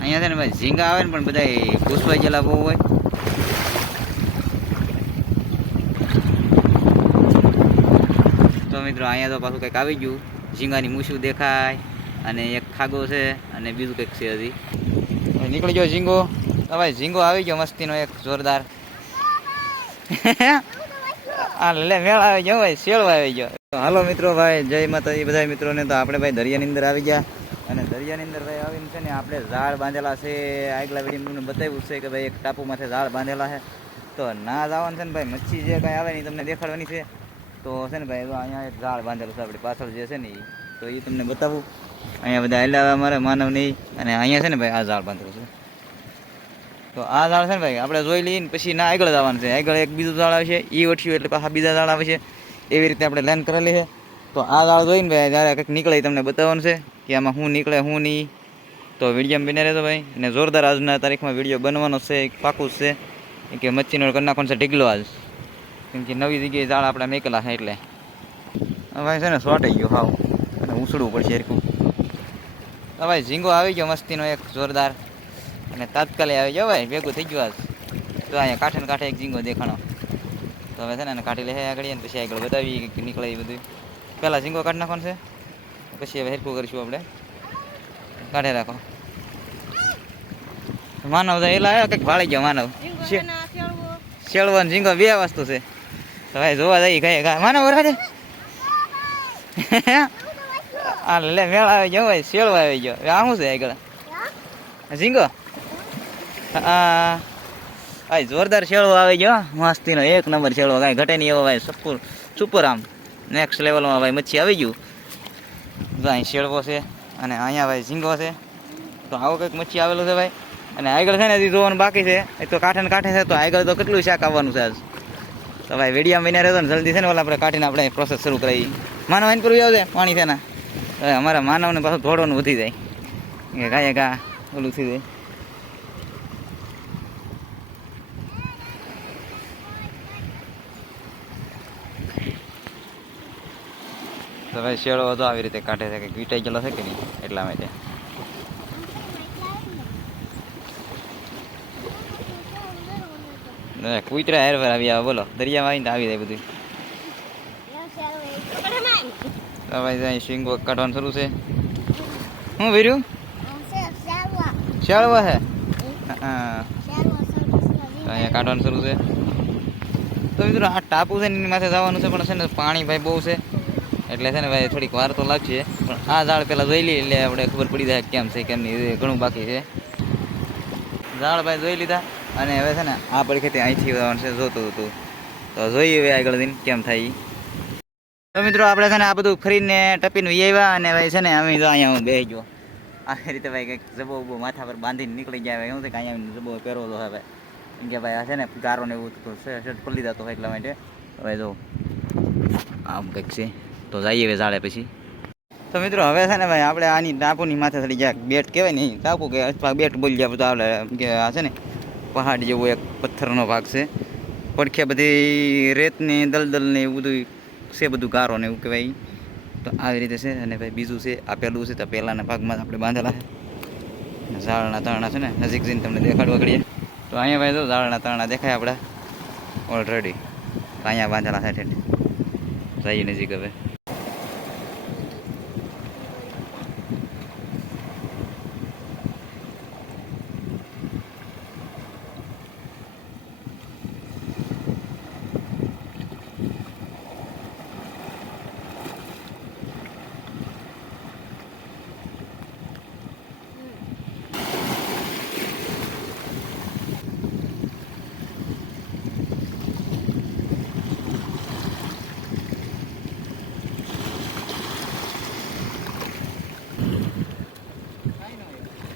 અહીંયા છે ને ભાઈ ઝીંગા આવે ને પણ બધા ઘૂસવાઈ ગયેલા બહુ હોય. તો મિત્રો અહીંયા તો પાછું કંઈક આવી ગયું. ઝીંગાની મૂછું દેખાય અને એક ખાગો છે અને બીજું કંઈક છે. હજી નીકળી ગયો ઝીંગો. તો ભાઈ ઝીંગો આવી ગયો મસ્તીનો એક જોરદાર. હા લે મેળ આવી ગયો ભાઈ, શેળવા આવી ગયો. હાલો મિત્રો ભાઈ, જય માતાજી બધા મિત્રોને. તો આપણે ભાઈ દરિયાની અંદર આવી ગયા અને દરિયાની અંદર ભાઈ આવીને છે ને આપણે ઝાડ બાંધેલા છે. આગલા વિડીયો તમને બતાવ્યું છે કે ભાઈ એક ટાપુમાંથી ઝાડ બાંધેલા છે. તો ના જવાનું છે ને ભાઈ, મચ્છી જે કાંઈ આવે ને તમને દેખાડવાની છે. તો છે ને ભાઈ અહીંયા એક ઝાડ બાંધેલું છે આપણી પાછળ જે છે ને એ, તો એ તમને બતાવું. અહીંયા બધા હલાવે અમારે માનવ નહીં. અને અહીંયા છે ને ભાઈ આ ઝાડ બાંધેલું છે. તો આ ઝાડ છે ને ભાઈ આપણે જોઈ લઈએ ને પછી ના આગળ જવાનું છે. આગળ એક બીજું ઝાડ આવશે, એ વઠ્યું એટલે પાછા બીજા ઝાડ આવે છે. એવી રીતે આપણે લાઈન કરેલી છે. તો આ ઝાડ જોઈને ભાઈ જ્યારે કંઈક નીકળે તમને બતાવવાનું છે કે આમાં શું નીકળે શું નહીં. તો વિડીયોમાં બને રહેતો ભાઈ. અને જોરદાર આજના તારીખમાં વિડીયો બનવાનો છે, પાકું જ છે કે મચ્છીનો કરી નાખવાનો છે ઢીગલો આજ. કેમ કે નવી જગ્યાએ ઝાડ આપણે મેકેલા છે એટલે ભાઈ છે ને શોર્ટાઈ ગયો હાવ અને ઉછળવું પડશે હરખું. તો ભાઈ ઝીંગો આવી ગયો મસ્તીનો એક જોરદાર અને તાત્કાલિક આવી જાવ ભાઈ, ભેગું થઈ ગયું આજ. તો અહીંયા કાંઠે ને કાંઠે એક ઝીંગો દેખાણો. તો હવે છે ને એને કાઢી લે આગળ ને પછી આગળ બતાવી કે નીકળે એ બધું. પહેલાં ઝીંગો કાઢી નાખવાનું છે, પછી હવે હેરખું કરીશું આપણે. કાઢે રાખો. માનવ એલા આવ્યો કંઈક ભાળી ગયો માનવ. શેળવો ને ઝીંગો બે વસ્તુ છે. તો ભાઈ જોવા જઈએ કઈ માનવ રાજે. હા લે મેળ આવી ગયો ભાઈ, શેળવા આવી ગયો. આ શું છે આગળ ઝીંગો? હા ભાઈ જોરદાર શેળવો આવી ગયો મસ્તીનો એક નંબર શેળવો, કાંઈ ઘટે નહીં એવો ભાઈ. સુપર આમ નેક્સ્ટ લેવલમાં ભાઈ મચ્છી આવી ગયું. તો અહીં શેળવો છે અને અહીંયા ભાઈ ઝીંગો છે. તો આવો કંઈક મચ્છી આવેલું છે ભાઈ. અને આગળ છે ને હજી જોવાનું બાકી છે. એ તો કાંઠે ને કાંઠે છે. તો આગળ તો કેટલું શાક આવવાનું છે આજ. તો ભાઈ વિડીયો મહિના રહેતો ને જલ્દી છે ને ઓલા આપણે કાઢીને આપણે પ્રોસેસ શરૂ કરાવી. માનવ આઈને પર આવશે પાણી છે ને હવે અમારા માનવને પાછું થોડોનું વધી જાય કે કાંઈ કા ઓલું થઈ જાય. તો ભાઈ શેળો હતો આવી રીતે કાઢે છે કે વીટાઈ ગયેલો છે કે નહીં એટલા માટે. કુતરા હેર પર આવી આવે બોલો, દરિયામાં આવીને આવી જાય બધું. તો ભાઈ અહીં શીંગો કાઢવાનું શરૂ છે. શું ભર્યું? શેળવા છે. હા અહીંયા કાઢવાનું શરૂ છે. તો મિત્રો આ ટાપુ છે ને એની માથે જવાનું છે પણ છે ને પાણી ભાઈ બહુ છે એટલે છે ને ભાઈ થોડીક વાર તો લાગશે. પણ આ ઝાડ પહેલાં જોઈ લઈએ એટલે આપણે ખબર પડી જાય કેમ છે કેમ નહીં. ઘણું બાકી છે. ઝાડ ભાઈ જોઈ લીધા અને હવે છે ને આ પડખેથી અહીંથી જવાનું છે જોતું હતું. તો જોઈએ હવે આગળ જઈને કેમ થાય. તો મિત્રો આપણે છે ને આ બધું ફરીને ટપીને આવ્યા અને ભાઈ છે ને અમે તો અહીંયા હું બેસી ગયો. આવી રીતે ભાઈ કંઈક જબો ઉબો માથા પર બાંધીને નીકળી ગયા. શું છે કે અહીંયા જબો પહેરો તો હવે કેમ કે ભાઈ આ છે ને ગારો ને એવું શર્ટ પલળી જતો હોય એટલા માટે. હવે જો આમ કંઈક છે. તો જઈએ હવે ઝાડે પછી. તો મિત્રો હવે છે ને ભાઈ આપણે આની ટાપુની માથે થડી ગયા બેટ કહેવાય ને ટાપુ કે અથવા બેટ બોલી ગયા બધું આપણે કે આ છે ને પહાડ જેવો એક પથ્થરનો ભાગ છે. પડખે બધી રેતની દલદલને એવું બધું છે, બધું ગારો ને એવું કહેવાય. તો આવી રીતે છે. અને ભાઈ બીજું છે આ પહેલું છે. તો પહેલાંના ભાગમાં આપણે બાંધેલા છે. ઝાડના તરણા છે ને નજીક જઈને તમને દેખાડવા કરીએ. તો અહીંયા ભાઈ જો ઝાડના તરણા દેખાય આપણે ઓલરેડી. તો અહીંયા બાંધેલા છે જઈએ નજીક હવે.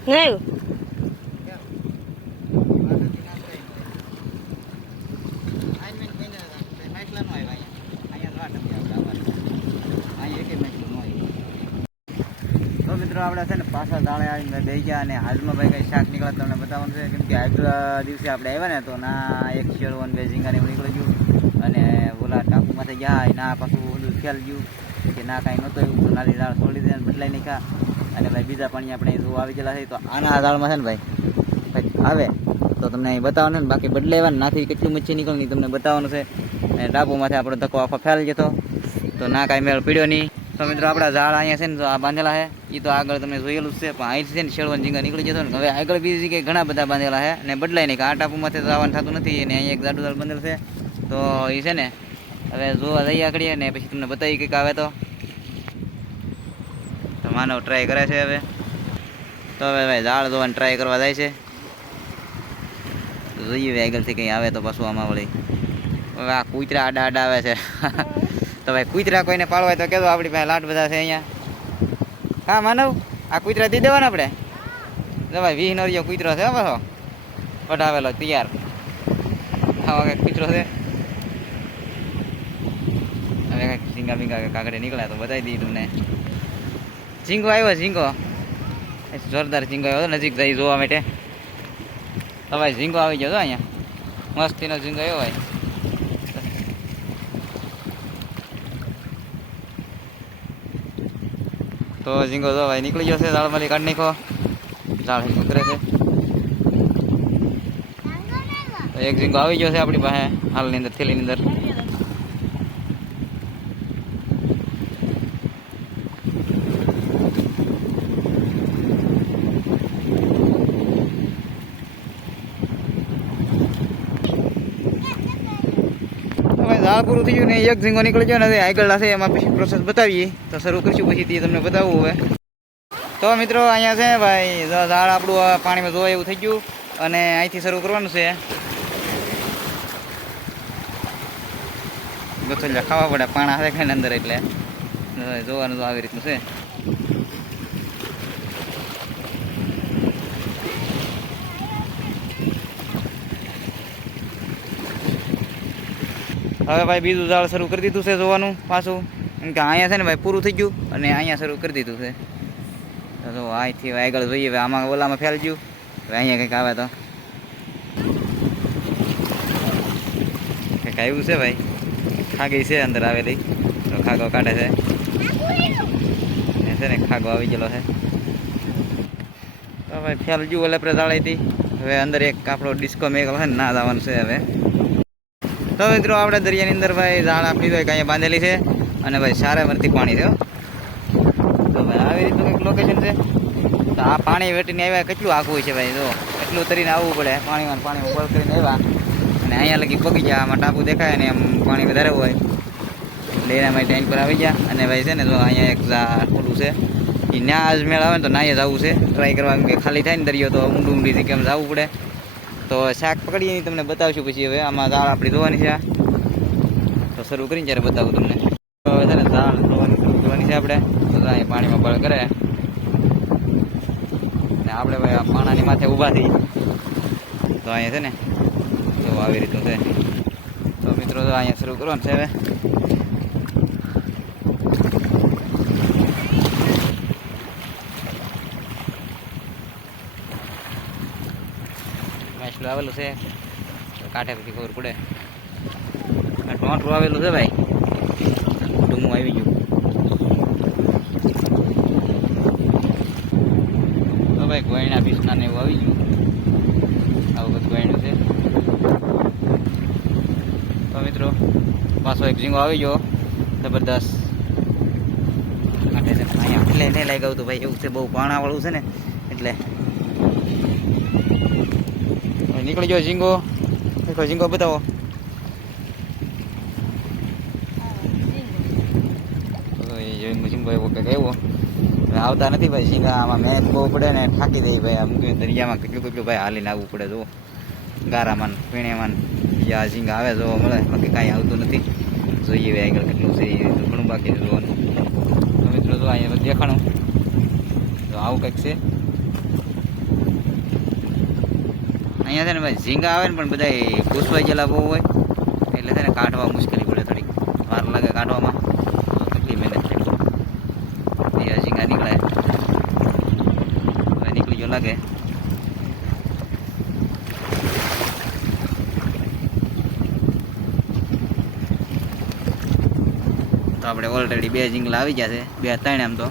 નહીં તો મિત્રો આપણે છે ને પાછા ઝાડે આવીને બે ગયા અને હાલમાં ભાઈ કંઈ શાક નીકળે તમને બતાવવાનું છે. કેમ કે આગલા દિવસે આપણે આવ્યા ને તો ના એક શેળવો ને બે ઝીંગાને એવું નીકળી ગયું અને ઓલા ટાંકુમાંથી ગયા ના પાછું બધું ફેલ ગયું કે ના કાંઈ નહોતું એવું. નાલી ઝાડ છોડી દે બદલાઈ નાખ્યા. અને ભાઈ બીજા પાણી આપણે જો આવી ગયેલા છે. તો આના દાળમાં છે ને ભાઈ આવે તો તમને અહીં બતાવવાનું ને, બાકી બદલાવાનું નાથી કેટલી મચ્છી નીકળની તમને બતાવવાનું છે. અને ટાપુમાંથી આપણો ધક્કો આખો ફેલાઈ જતો તો ના કાંઈ મેળ પીડ્યો નહીં. તો મિત્રો આપણા ઝાડ અહીંયા છે ને તો આ બાંધેલા છે, એ તો આગળ તમને જોયેલું જ છે, પણ અહીંથી છે ને શેળવન ઝીંગા નીકળી જતો ને. હવે આગળ બીજી જગ્યાએ ઘણા બધા બાંધેલા છે અને બદલાય નહીં કે આ ટાપુમાંથી તો આવવાનું થતું નથી. અને અહીંયા એક જાડું ઝાડ બંધેલ છે, તો એ છે ને હવે જોવા જઈએ આકડીએ ને પછી તમને બતાવી કંઈક આવે તો માનવ ટ્રાય કરે છે હવે. તો હવે ભાઈ ઝાડ જોવાની ટ્રાય કરવા જાય છે. જોઈએ હવે આગળથી કંઈ આવે તો પાછું આમાં વળી. હવે આ કૂતરા આડા આડા આવે છે. તો ભાઈ કૂતરા કોઈને પાળવાય તો કહેતો, આપણી પાસે લાટ બધા છે અહીંયા. હા માનવ, આ કૂતરા દઈ દેવાના આપણે. તો ભાઈ 20 નો રહ્યો કૂતરો છે પાછો વઢાવેલો તૈયાર. આવા કંઈક કૂતરો છે. હવે કંઈક ઝીંગા બીંગા કાગડે નીકળ્યા તો બતાવી દઈએ તમને. ઝીંગો આવ્યો, ઝીંગો જોરદાર ઝીંગો આવ્યો હતો નજીક જઈ જોવા માટે. તો ભાઈ ઝીંગો આવી ગયો હતો અહીંયા, મસ્તીનો ઝીંગો આવ્યો ભાઈ. તો ઝીંગો તો ભાઈ નીકળી ગયો છે, ઝાડમાંથી કાઢી નાખો. ઝાડ ઉતરે છે. તો એક ઝીંગો આવી ગયો છે આપણી પાસે હાલની અંદર, થેલીની અંદર. ઝાડ પૂરું થઈ ગયું ને એક ઝીંગો નીકળી ગયો ને આગળ છે, એમાં પછી પ્રોસેસ બતાવીએ તો શરૂ કરીશું, પછી તે તમને બતાવવું હવે. તો મિત્રો અહીંયા છે ભાઈ ઝાડ આપણું પાણીમાં જોવા એવું થઈ ગયું અને અહીંથી શરૂ કરવાનું છે. ગોથલિયા ખાવા પડે, પાણા છે ખાઈને અંદર, એટલે જોવાનું તો આવી રીતનું છે. હવે ભાઈ બીજું ઝાડ શરૂ કરી દીધું છે જોવાનું પાછું, કેમ કે અહીંયા છે ને ભાઈ પૂરું થઈ ગયું અને અહીંયા શરૂ કરી દીધું છે. તો અહીંથી આગળ જોઈએ, હવે આમાં ઓલામાં ફેલ ગયું, હવે અહીંયા કંઈક આવે તો કંઈક આવ્યું છે ભાઈ. ખાગી છે અંદર આવેલી, તો ખાગો કાઢે છે. એ છે ને ખાગો આવી ગયેલો છે. તો ભાઈ ફેલ ગયું ઓલે આપણે ઝાડેથી. હવે અંદર એક આપણો ડિસ્કો મેગલ છે ને ના જવાનું છે હવે. તો મિત્રો આપણે દરિયાની અંદર ભાઈ ઝાડ આપણી તો અહીંયા બાંધેલી છે અને ભાઈ સારા વરથી પાણી છે. તો ભાઈ આવી રીતનું કંઈક લોકેશન છે. તો આ પાણી વેટીને આવ્યા કેટલું આખું હોય છે ભાઈ, જો એટલું તરીને આવવું પડે. પાણીમાં પાણી ઉપર કરીને આવ્યા અને અહીંયા લગી પગી ગયા. આમાં ટાપુ દેખાય ને એમ પાણી વધારે હોય એટલે એના માટે ટાઈમ પર આવી ગયા. અને ભાઈ છે ને જો અહીંયા એક ખોલું છે, એ ન્યા જ મેળ આવે ને તો નાય જવું છે ટ્રાય કરવા, કે ખાલી થાય ને દરિયો તો ઊંડું ઊંડીથી કેમ જવું પડે. તો શાક પકડીએ તમને બતાવશું પછી. હવે આમાં ઝાડ આપણી ધોવાની છે, તો શરૂ કરીને જ્યારે બતાવું તમને. તો હવે છે ને ઝાડ ધોવાની છે આપણે. તો અહીંયા પાણીમાં બળ કરે ને આપણે ભાઈ આ પાણાની માથે ઊભા થઈ. તો અહીંયા છે ને તો આવી રીતનું છે. તો મિત્રો તો અહીંયા શરૂ કરવાનું છે હવે. માછલું આવેલું છે, કાંઠે પછી ખબર પડે. ટોટરું આવેલું છે ભાઈ, ડુમું આવી ગયું. તો ભાઈ ગોયણા પીસના ને એવું આવી ગયું, આવું બધું ગોયણું છે. તો મિત્રો પાછો એક ઝીંગો આવી ગયો જબરદસ્ત. કાંઠે છે અહીંયા એટલે નહીં લાગ્યું હતું ભાઈ, એવું છે બહુ પાણાવાળું છે ને એટલે. નીકળી ગયો ઝીંગો. દેખો ઝીંગો બતાવો. ઝીંગો એવો કંઈક આવ્યો, આવતા નથી ભાઈ ઝીંગા. આમાં મેં બહુ પડે ને થાકી દઈ ભાઈ. આમ દરિયામાં કેટલું કેટલું ભાઈ હાલીને આવવું પડે. જો ગારામાં પીણેમાં આ ઝીંગા આવે જોવા મળે, બાકી કાંઈ આવતું નથી. જોઈએ ભાઈ આગળ કેટલું છે, એ તો ઘણું બાકી છે જોવાનું. તો મિત્રો જો અહીંયા દેખાણું તો આવું કંઈક છે. અહીંયા છે ને ભાઈ ઝીંગા આવે ને પણ બધા ઘૂસવાઈ ગયેલા બહુ હોય એટલે છે ને કાઢવા મુશ્કેલી પડે, થોડીક વાર લાગે કાઢવામાં. કેટલી મહેનત છે. ઝીંગા નીકળે, હવે નીકળી ગયો લાગે. તો આપણે ઓલરેડી 2 ઝીંગલા આવી ગયા છે, 2-3 એમ તો.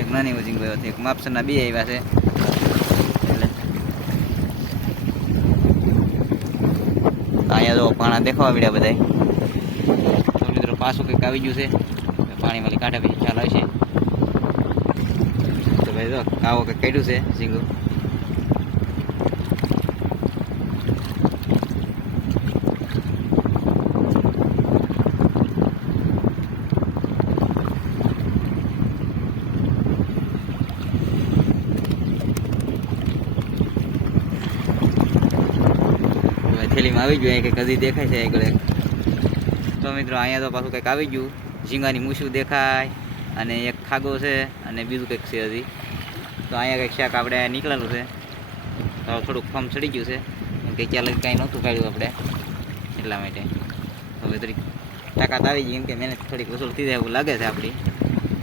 એક નાની ઝીંગો આવ્યો છે, એક માપસરના બે આવ્યા છે. એટલે અહીંયા જો પાણા દેખાવા મળ્યા બધાય. તો મિત્રો પાછું કંઈક આવી ગયું છે, પાણીમાંથી કાંઠે પછી ખ્યાલ આવશે. તો ભાઈ જો આવો કંઈક કાઢ્યું છે ઝીંગું. થેલીમાં આવી ગયું કંઈક હજી દેખાય છે આગળ એક. તો મિત્રો અહીંયા તો પાછું કંઈક આવી ગયું, ઝીંગાની મૂછું દેખાય અને એક ખાગો છે અને બીજું કંઈક છે હજી. તો અહીંયા કંઈક શાક આપણે નીકળેલું છે, તો થોડુંક ફમ ચડી ગયું છે, કંઈ ચાલે કાંઈ નહોતું કાઢ્યું આપણે એટલા માટે. હવે થોડીક તાકાત આવી ગઈ, કેમ કે મહેનત થોડીક વસૂલ થઈ જાય એવું લાગે છે આપણી.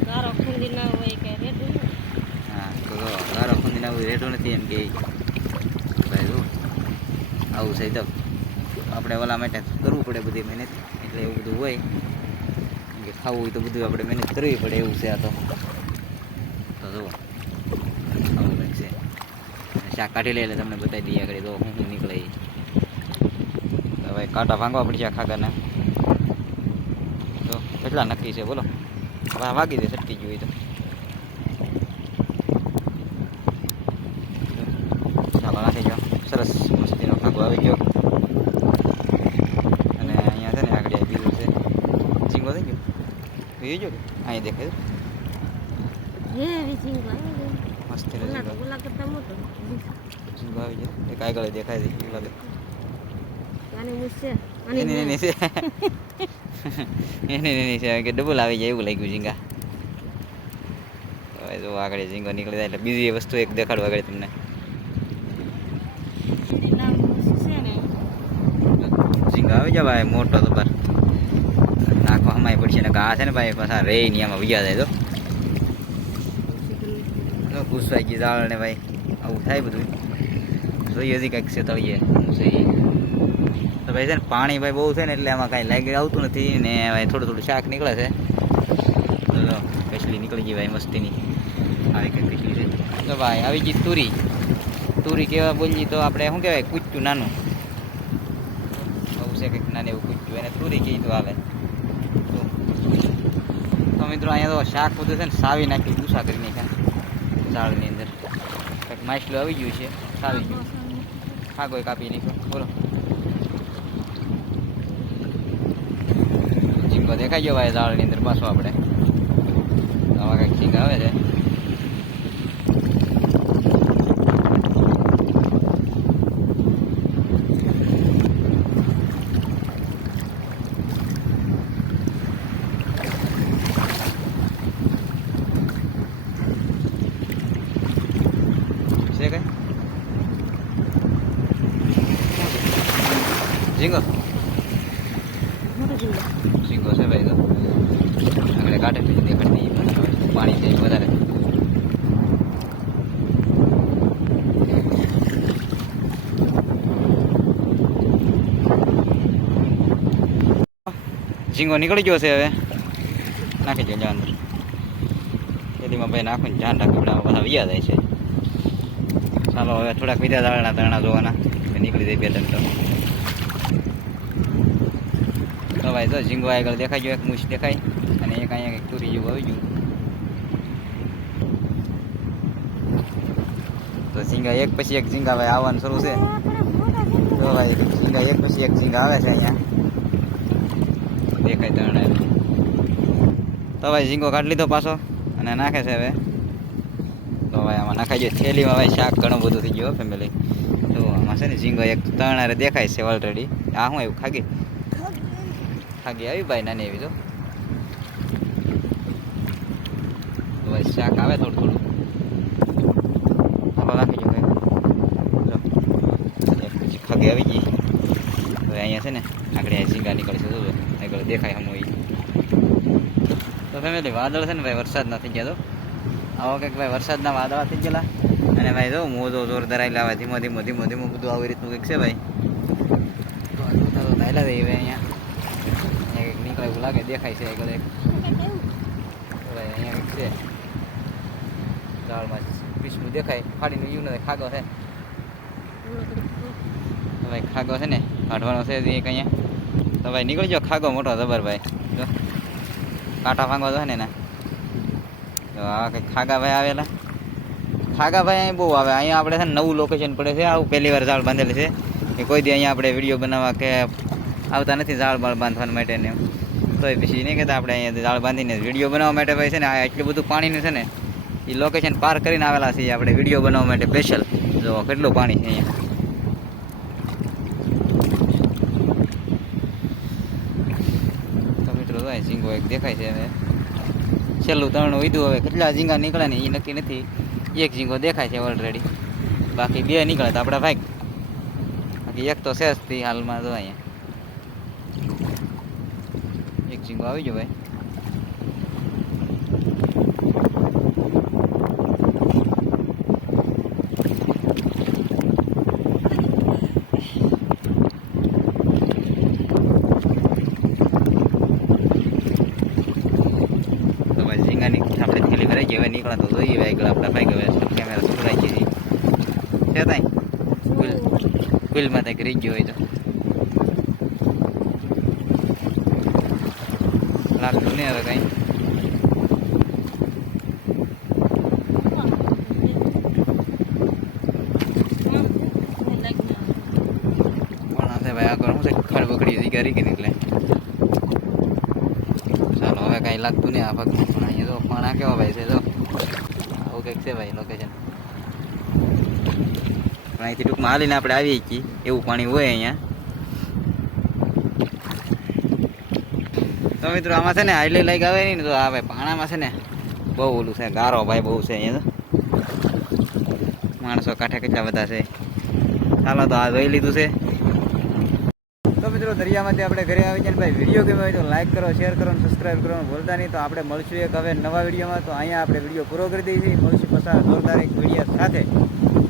ગારો ખૂંદી ના હોય કે રેડું નહીં. હા તો ગારો ખૂંદીને આવું રેટું નથી એમ કે ભાઈ જો આવું છે. તો આપણે ઓલા માટે કરવું પડે બધી મહેનત, એટલે એવું બધું હોય કે ખાવું હોય તો બધું આપણે મહેનત કરવી પડે એવું છે. આ તો જુઓ આવું કંઈક છે. શાક કાઢી લે એટલે તમને બતાવી દઈએ આગળ તો હું નીકળે. હવે કાંટા ભાંગવા પડશે આ ખાગાના. તો કેટલા નક્કી છે બોલો? વાગી દે સટકી ગયું હોય તો ચાલો નાખી જાઓ. સરસ મસ્તીનો ખાગો આવી ગયો. અને અહીંયા છે ને આગળ બીજું છે ઝીંગો થઈ ગયો. જોઈ જો અહીંયા દેખાય હે વીચિંગ આવે મસ્તીનો ઝીંગો. ઓલા કરતા મોટો ઝીંગો આવી ગયો. એક આગળ દેખાય છે એવું લાગે. આની મુસ્સે એની છે એની છે કે ડબલ આવી જાય એવું લાગ્યું ઝીંગા. હવે જો આગળ ઝીંગો નીકળી જાય એટલે બીજી વસ્તુ એક દેખાડું આગળ તમને. ઝીંગા આવી જાય ભાઈ મોટો તો પર નાખવા હમાય પડશે ને ઘા છે ને ભાઈ પાછા રે નહીં આમાં વિયા જાય. તો ઘૂસવાઈ ગઈ જાળ ને ભાઈ આવું થાય બધું. જોઈએ હજી કંઈક છે તળીએ જોઈએ. તો ભાઈ છે ને પાણી ભાઈ બહુ છે ને એટલે આમાં કાંઈ લાગી આવતું નથી ને ભાઈ થોડું થોડું શાક નીકળે છે. કચલી નીકળી ગઈ ભાઈ મસ્તીની આવી કંઈક કચલી છે. તો ભાઈ આવી ગઈ તુરી. તુરી કહેવા બોલીએ તો આપણે શું કહેવાય કૂચું નાનું આવું છે કંઈક નાનું એવું કૂચું એને તુરી કહી તો આવે. તો મિત્રો અહીંયા તો શાક બધું છે ને સાવી નાખ્યું ગુસ્સા કરી નાખ્યા ઝાડની અંદર. કંઈક માછલું આવી ગયું છે સાવી ગયું. ખાગો કાપી નાખ્યો બોલો. ઝીંગો દેખાઈ ગયો ભાઈ ઝાડની અંદર પાછો આપણે. આવા કંઈક ઝીંગા આવે છે. છે કઈ ઝીંગો મોટો ઝીંગો ઝીંગો છે ભાઈ. તો આગળ કાઢે પછી દેખાડી દઈએ પાણી છે વધારે. ઝીંગો નીકળી ગયો છે. હવે નાખી દો અંદર પેલીમાં ભાઈ નાખું ને ધ્યાન રાખવું પડે બધા વિયા જાય છે. ચાલો હવે થોડાક બીજા દાળના તરણા જોવાના નીકળી જાય બે ત્રણ. તો ભાઈ તો ઝીંગો આગળ દેખાઈ ગયો, એક મૂછ દેખાય અને એક અહીંયા કંઈક તુરી જેવું આવી ગયું. તો ઝીંગા એક પછી એક ઝીંગા ભાઈ આવવાનું શરૂ છે. તો ભાઈ ઝીંગા એક પછી એક ઝીંગા આવે છે અહીંયા દેખાય તરણા. તો ભાઈ ઝીંગો કાઢી લીધો પાછો અને નાખે છે હવે. તો ભાઈ આમાં નાખાઈ ગયો થેલીમાં. ભાઈ શાક ઘણું બધું થઈ ગયું ફેમિલી. તો આમાં છે ને ઝીંગો એક તરણારે દેખાય છે ઓલરેડી. આ શું એવું ખાગી ખાગી આવી ભાઈ નાની એવી. તો ભાઈ શાક આવે થોડું થોડું આમાં નાખી ગયો કંઈક. પછી ખાગી આવી ગઈ. હવે અહીંયા છે ને આગળ ઝીંગા નીકળશે. જો આગળ દેખાય હમ હોય. તો ફેમિલી વાદળ છે ને ભાઈ વરસાદ નથી ગયા. તો આવો કંઈક ભાઈ વરસાદના વાદળા થઈ ગયેલા અને ભાઈ જો મોજો જોરદાર આવેલા આવે ધીમો ધીમો ધીમો ધીમો બધું આવી રીતનું કંઈક છે ભાઈ. તો ધાયલા દઈએ હવે અહીંયા કંઈક નીકળે એવું લાગે દેખાય છે આગળ એક. ભાઈ અહીંયા કંઈક છે ઝાડમાં પીસનું દેખાય ફાડીને યુ નથી ખાગો છે હમણાં થોડીક તો ભાઈ ખાગો છે ને કાઢવાનો છે એક અહીંયા તો ભાઈ નીકળી જાઓ ખાગો મોટો જબર ભાઈ જો કાંટા ભાંગવા તો ને એના તો આ કંઈક ખાગાભાઈ આવેલા ખાગાભાઈ અહીં બહુ આવે અહીંયા આપણે છે ને નવું લોકેશન પડે છે આવું પહેલી વાર ઝાડ બાંધેલું છે કે કોઈ દી અહીંયા આપણે વિડીયો બનાવવા કે આવતા નથી ઝાડ બાળ બાંધવા માટે ને તોય પછી નહીં કહેતા આપણે અહીંયા ઝાડ બાંધીને વિડીયો બનાવવા માટે ભાઈ છે ને આ એટલું બધું પાણીનું છે ને એ લોકેશન પાર કરીને આવેલા છીએ આપણે વિડીયો બનાવવા માટે સ્પેશિયલ જો કેટલું પાણી છે અહીંયા તો મિત્રો જો અહીં ઝીંગો એક દેખાય છે હવે છેલ્લું તરણું વીધું હવે કેટલા ઝીંગા નીકળે ને એ નક્કી નથી એક ઝીંગો દેખાય છે ઓલરેડી બાકી બે નીકળે તો આપણા ભાઈ બાકી એક તો શેષ થી હાલમાં જો અહીંયા એક ઝીંગો આવી ગયો ભાઈ ઝીંગાની આપણે થેલી ભરાઈ ગઈ હવે નીકળે તો જોઈએ ભાઈ આપણા ભાઈ હવે કેમેરા સુધરાઈ ગઈ છે તાઈ બિલમાં કંઈક રહી ગયો હોય તો લાગતું નહીં હવે કંઈ પણ હશે ભાઈ આગળ શું છે ખડ બગડી જગ્યા રહી ગઈ ને એટલે ચાલો હવે કાંઈ લાગતું નહીં આ પગ પણ અહીંયા તો પણ આ કેવો ભાઈ છે જો આવું કંઈક છે ભાઈ લોકેશન પણ અહીંથી ટૂંકમાં હાલીને આપણે આવીએ છીએ એવું પાણી હોય અહીંયા તો મિત્રો આમાં છે ને હાઈલે લાઈક આવે નહીં ને તો આવે પાણામાં છે ને બહુ ઓલું છે ગારો ભાઈ બહુ છે અહીંયા તો માણસો કાંઠે કેટલા બધા છે ચાલો તો આ જોઈ લીધું છે તો મિત્રો દરિયામાંથી આપણે ઘરે આવી જાય ભાઈ વિડીયો ગમે હોય તો લાઈક કરો શેર કરો અને સબસ્ક્રાઈબ કરવાનું ભૂલતા નહીં તો આપણે મળશું એક હવે નવા વિડીયોમાં તો અહીંયા આપણે વિડીયો પૂરો કરી દઈએ છીએ મળશું પસાર જોરદાર એક વિડીયો સાથે